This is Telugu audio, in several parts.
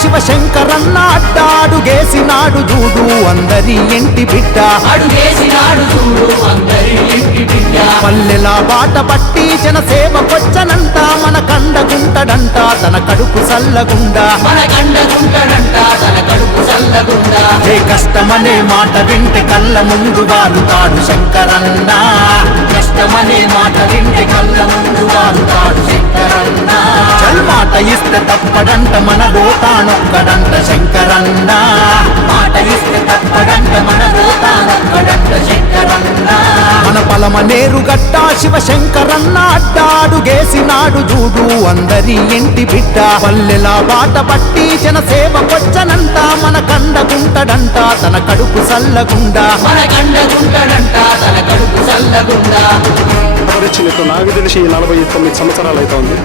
శివశంకరన్న గేసినాడు చూడు అందరి ఇంటి బిడ్డ. అడుగేసినాడు చూడు అందరి ఇంటి బిడ్డ. పల్లెల బాట పట్టి జనసేవ కొచ్చనంట మన కండగుంటడంట తన కడుపు సల్లగుండా మన కండగుంటడంట తన కడుపు చల్లగుండా. ఏ కష్టమనే మాట వింటే కళ్ళ ముందు వాలుతాడు శంకరన్న. కష్టమనే మాట వింటే ఇస్తే తప్పడంట మన లోతానొక్కడంట శంకరన్న. మాట ఇస్తే తప్పడంట మన పోతానొక్కడంట శంకరన్న. మన పలమ నేరుగడ్డ శివశంకరన్న. అడ్డాడు గేసినాడు చూడు అందరి ఇంటి బిడ్డ. పల్లెలా బాట పట్టి జనసేవ కొచ్చనంట మన కండగుంటడంట తన కడుపు సల్లగుండా మన కండగుంటడంట తన కడుపు సల్లగుండా నాకు తెలిసి నలభై తొమ్మిది సంవత్సరాలు అవుతోంది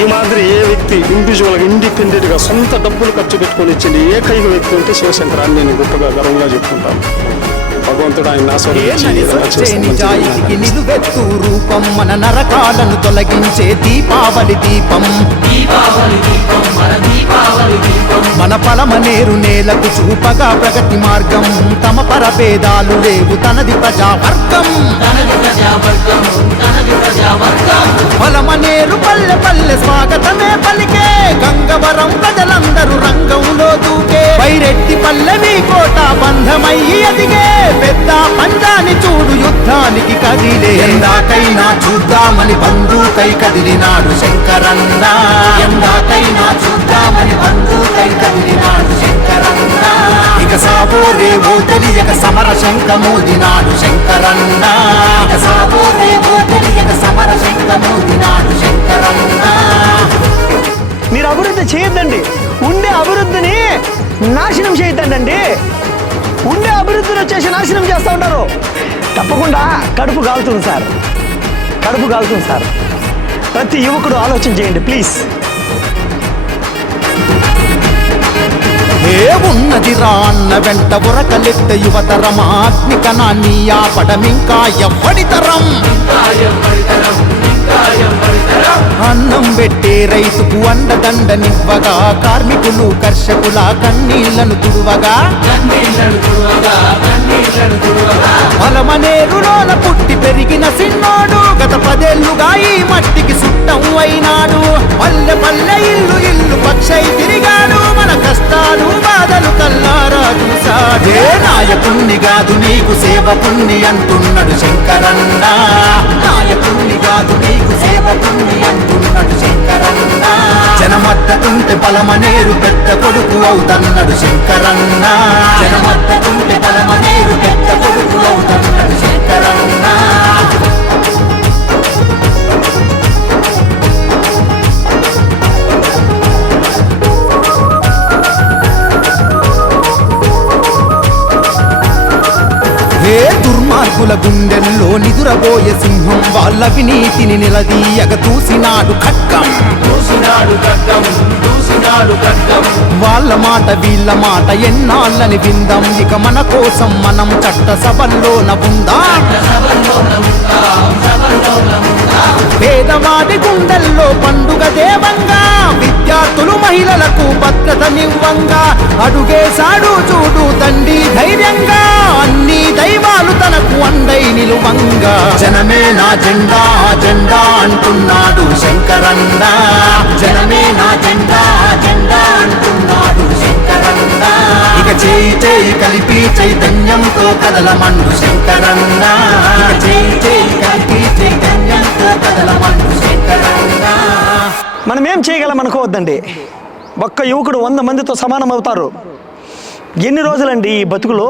ఈ మాదిరి ఏ వ్యక్తి ఇండివిజువల్గా ఇండిపెండెంట్గా సొంత డబ్బులు ఖర్చు పెట్టుకొని ఇచ్చింది ఏకైక వ్యక్తి అంటే శివశంకర్ అని నేను గొప్పగా గర్వంగా చెప్పుకుంటాను. భగవంతుడు ఆయన నిలువెత్తు రూపం మన నరకాలను తొలగించే దీపావళి దీపం. మన దీపావళి దీపం. మన పలమనేరు నేలకు చూపగా ప్రగతి మార్గం. తమ పరభేదాలు లేవు ప్రజావర్గం. తనది ప్రజావర్గం. పలమనేరు పల్లె పల్లె స్వాగతమే పలికే గంగవరం ప్రజలందరూ రంగంలో దూకే. వైరెడ్డి పల్లెవి కోట బంధమయ్యి ఎదిగే పెద్ద పంజాని చూడు యుద్ధానికి కదిలే. ఎందాకైనా చూద్దామని బంధుకై కదిలినాడు శంకరన్న. ఎందాకైనా చూద్దామని బంధుకై కదిలినాడు ఇక ఓ తెలియక సమర శంఖమోదినాడు శంకరన్న ఇక సాబోరే ఓ తెలియక సమర శంఖమోదినాడు శంకరన్న. మీరు అభివృద్ధి చేయొద్దండి. ఉండే అభివృద్ధిని నాశనం చేయొద్దండి. ఉండే అభివృద్ధిని వచ్చేసి నాశనం చేస్తూ ఉంటారు. తప్పకుండా కడుపు కాలుతుంది సార్. కడుపు కాలుతుంది సార్. ప్రతి యువకుడు ఆలోచన చేయండి ప్లీజ్. ఉన్నదిరా అన్న వెంట ఉరకలెత్త యువతరమాగ్ని కణాన్ని ఆపడమింకా ఎవ్వడితరం అన్నం పెట్టే రైతుకు అండదండనివ్వగా కార్మికులు కర్షకుల కన్నీళ్ళను తుడువగా. కన్నీళ్ళను పుట్టి పెరిగిన సిన్నోడు గత పదేళ్ళుగా ఈ మట్టి నీకు సేవకుణ్ణి అంటున్నాడు శంకరన్న. నాయకుణ్ణి కాదు నీకు సేవకుణ్ణి అంటున్నాడు శంకరన్న. జనమద్దతుంటే బలమనేరు పెద్ద కొడుకు అవుతన్నాడు శంకరన్న. జనమద్దతుంటే బలమనేరు పెద్ద కొడుకు అవుతన్నాడు శంకరన్న. దుర్మార్గుల గుండెల్లో నిదురబోయే సింహం వాళ్ళ వినీతిని నిలదీయగ చూసినాడు ఖడ్గం. దూసినాడు గడ్డం దూసినాడు గడ్డం వాళ్ళ మాట వీళ్ళ మాట ఎన్నాళ్ళని విందాం. ఇక మన కోసం మనం చట్ట సభల్లోన ఉందాం. పేదవాడి గుండెల్లో పండుగ దేవంగా. విద్యార్థులు మహిళలకు భద్రతనివ్వంగా అడుగేశాడు చూడు తండ్రి ధైర్యంగా అన్ని దైవాలు తనకు అండై నిలువంగా. జనమే నా జెండా జెండా అంటున్నాడు శంకరన్న. జనమే నా జెండా జెండా అంటున్నాడు శంకరన్న. ఇక చేయి చేయి కలిపి చైతన్యంతో కదలమండు శంకరన్న. చేయి చేయి కలిపి చైతన్యంతో కదలమండు శంకరన్న. మనం ఏం చేయగలం అనుకోవద్దండి. ఒక్క యువకుడు వంద మందితో సమానం అవుతారు ఎన్ని రోజులండి ఈ బతుకులో?